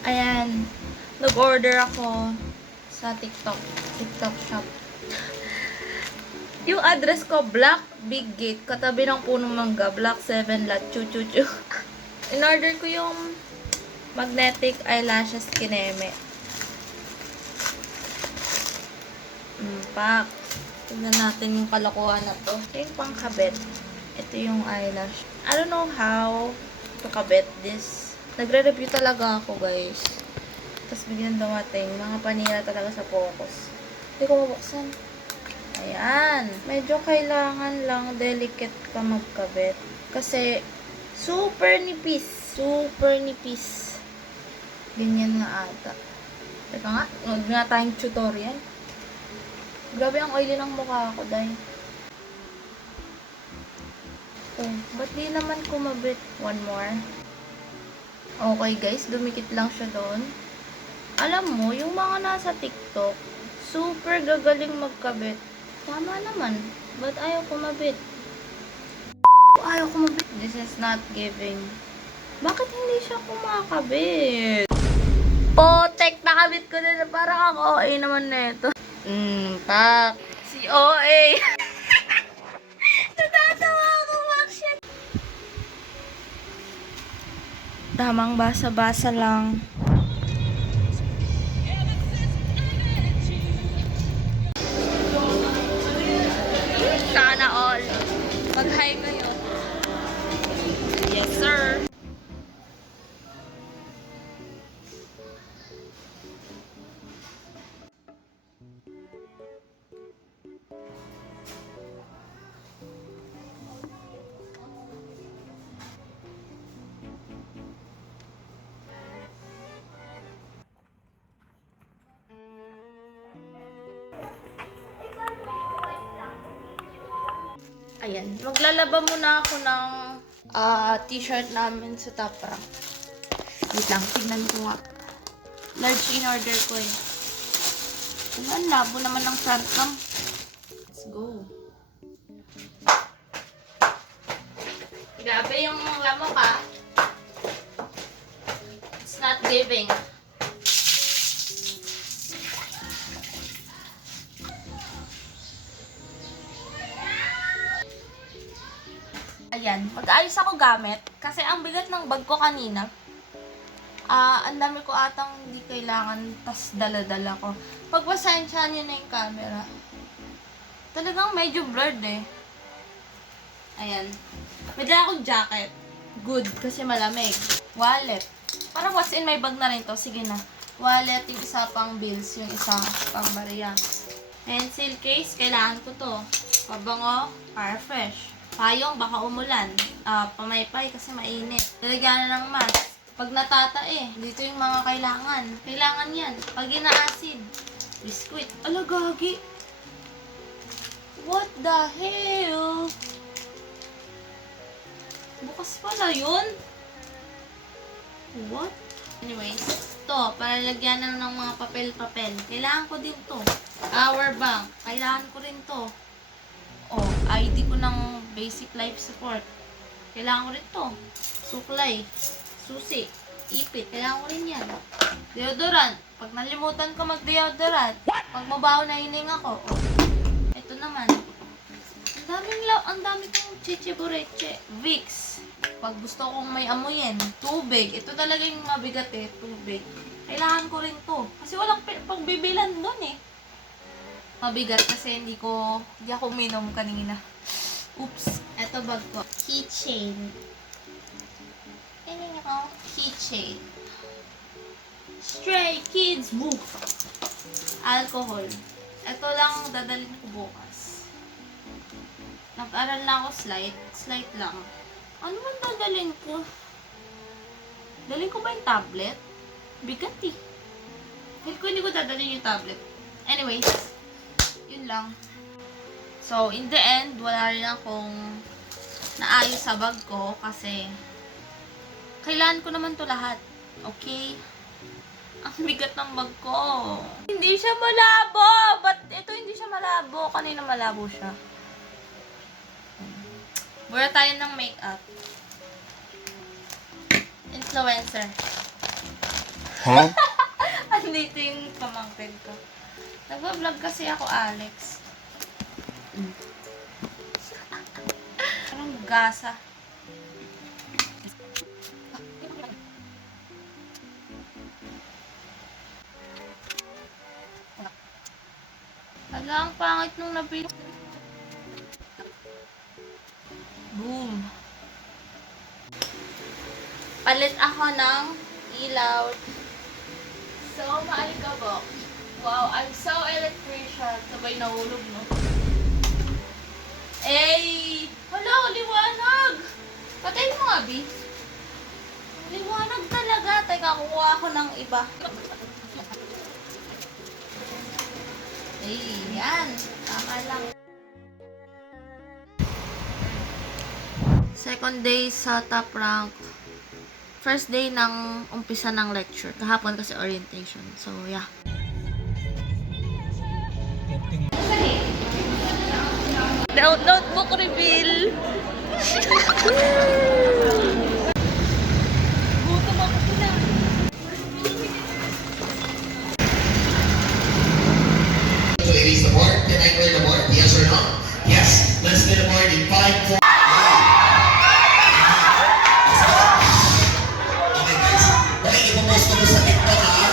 Ayan, nag-order ako sa TikTok shop. Yung address ko, Black Big Gate, katabi ng punong mangga, Block 7 Lot, chu. In-order ko yung magnetic eyelashes kineme. Pak. Tignan natin yung kalokohan na to. Ito yung pangkabit. Ito yung eyelash. I don't know how to kabit this. Nagre-review talaga ako, guys. Tapos biglang dumating. Mga panira talaga sa focus. Hindi ko mabuksan. Ayan. Medyo kailangan lang delicate ka magkabit. Kasi, super nipis. Super nipis. Ganyan nga ata. Teka nga, huwag nga tayong tutorial. Grabe ang oily ng mukha ko, dahil. Oh, ba't di naman kumabit? One more. Okay guys, dumikit lang siya doon. Alam mo, yung mga nasa TikTok, super gagaling magkabit. Tama naman. Ba't ayaw kumabit? Ayaw kumabit. This is not giving. Bakit hindi siya kumakabit? Potek, nakabit ko na. Parang ako OA naman na ito. Pak. Si OA. Natatawa ako, bakit? Tamang basa-basa lang. Sana all. Mag-hi kayo. Yes, sir. Ayan. Maglalaba muna ako ng t-shirt namin sa Top Rank. Wait lang, tignan ko nga. Large in order ko eh. Ang labo naman ng front cam. Let's go. Grabe yung lamok ah. It's not giving. Ayan, mag-ayos ako gamit. Kasi ang bigat ng bag ko kanina. Ang dami ko atang hindi kailangan, tas dala-dala ko. Pagpasensya nyo na yung camera. Talagang medyo blurred eh. Ayan. May dala akong jacket. Good, kasi malamig. Wallet. Parang what's in my bag na rin to. Sige na. Wallet, yung isa pang bills, yung isa pang bariya. Pencil case, kailangan ko to. Pabango, Parfresh. Payong, baka umulan. Pamaypay kasi mainit. Lalagyan na ng mask. Pag natatae, dito yung mga kailangan. Kailangan yan. Pag ina-acid, biskuit. Ala, gagi. What the hell? Bukas pala yun. What? Anyways, to, para lagyan na ng mga papel-papel. Kailangan ko din to. Power bank. Kailangan ko rin to. Oh, ID ko ng basic life support. Kailangan ko rin to. Suklay. Susi. Ipit. Kailangan ko rin yan. Deodorant. Pag nalimutan ko mag-deodorant, pag mabaho na hining ako, oh. Ito naman. Ang dami kong chichibureche. Vicks. Pag gusto kong may amoyin. Tubig. Ito talaga yung mabigat eh. Tubig. Kailangan ko rin to. Kasi walang pagbibilan doon eh. Mabigat kasi hindi ako uminom kanina. Oops. Ito bag ko. Keychain. Ano nyo ko? Keychain. Stray Kids Book. Alcohol. Ito lang dadalhin ko bukas. Nag-aral na ako slight lang. Ano man dadalhin ko? Dalhin ko ba yung tablet? Bigat eh. Hindi ko dadalhin yung tablet. Anyways, yun lang. So, in the end, wala rin akong naayos sa bag ko kasi kailangan ko naman to lahat. Okay? Ang bigat ng bag ko. Hindi siya malabo. Ba't ito hindi siya malabo? Kanina malabo siya. Mura tayo ng makeup. Influencer. Huh? Andito yung pamangkin ko. Nagbablog kasi ako, Alex. Parang gasa. Ala, ang pangit nung nabili. Boom. Palit ako ng ilaw. So, maalikabok. Wow, I'm so electrician. Sabay nahulog, no? Eh! Hala, liwanag! Patayin mo nga, B. Liwanag talaga. Teka, kukuha ako ng iba. Eh, yan. Tama lang. Second day sa top rank. First day ng umpisa ng lecture. Kahapon kasi orientation. So, yeah. Notebook reveal. Gutom ako sila. To erase the board? Can I clear the board? Yes or no? Yes. Let's clear the board in 5, 4. Okay guys. Okay, ipopost ko sa TikTok ha.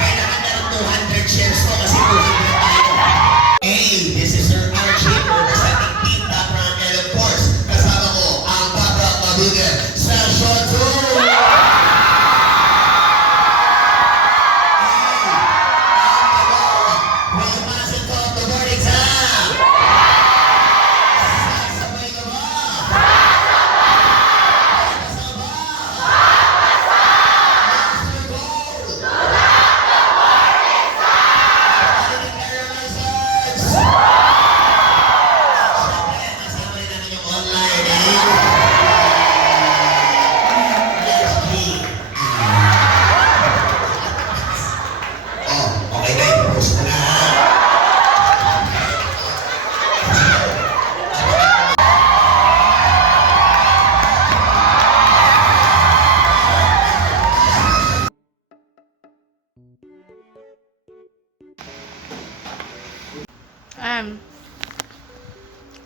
Kailangan na ng 200 shares to kasi 200 tayo. Hey, this is Sir Archie representing Team Top Rank and of course, kasama ko ang Top Rank Mabugan Session 2!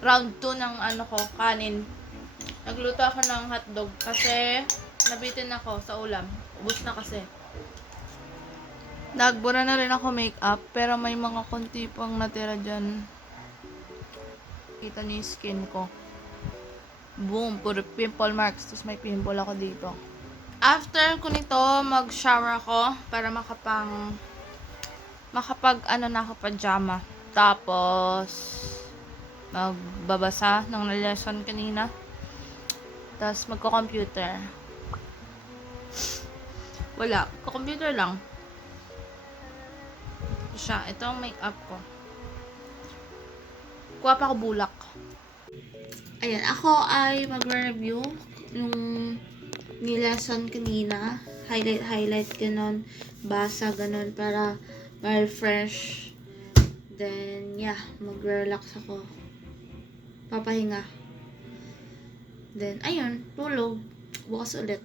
Round 2 ng ano ko, kanin. Nagluto ako ng hotdog kasi nabitin ako sa ulam. Ubus na kasi. Nagbura na rin ako makeup pero may mga konti pang natira dyan. Kita niyo yung skin ko. Boom! Puro pimple marks. Tapos may pimple ako dito. After ko nito, mag-shower ako para makapag ano na ako pajama. Tapos magbabasa ng lesson kanina. Tapos magko-computer. Wala. Ko-computer lang. Siya. Ito ang makeup ko. Kuha pa ako bulak. Ayan. Ako ay mag-review yung ni-lesson kanina. Highlight, ganon. Basa, ganon. Para ma-refresh. Then, yeah. Mag-relax ako. Papahinga. Then, ayun. Tulog. Bukas ulit.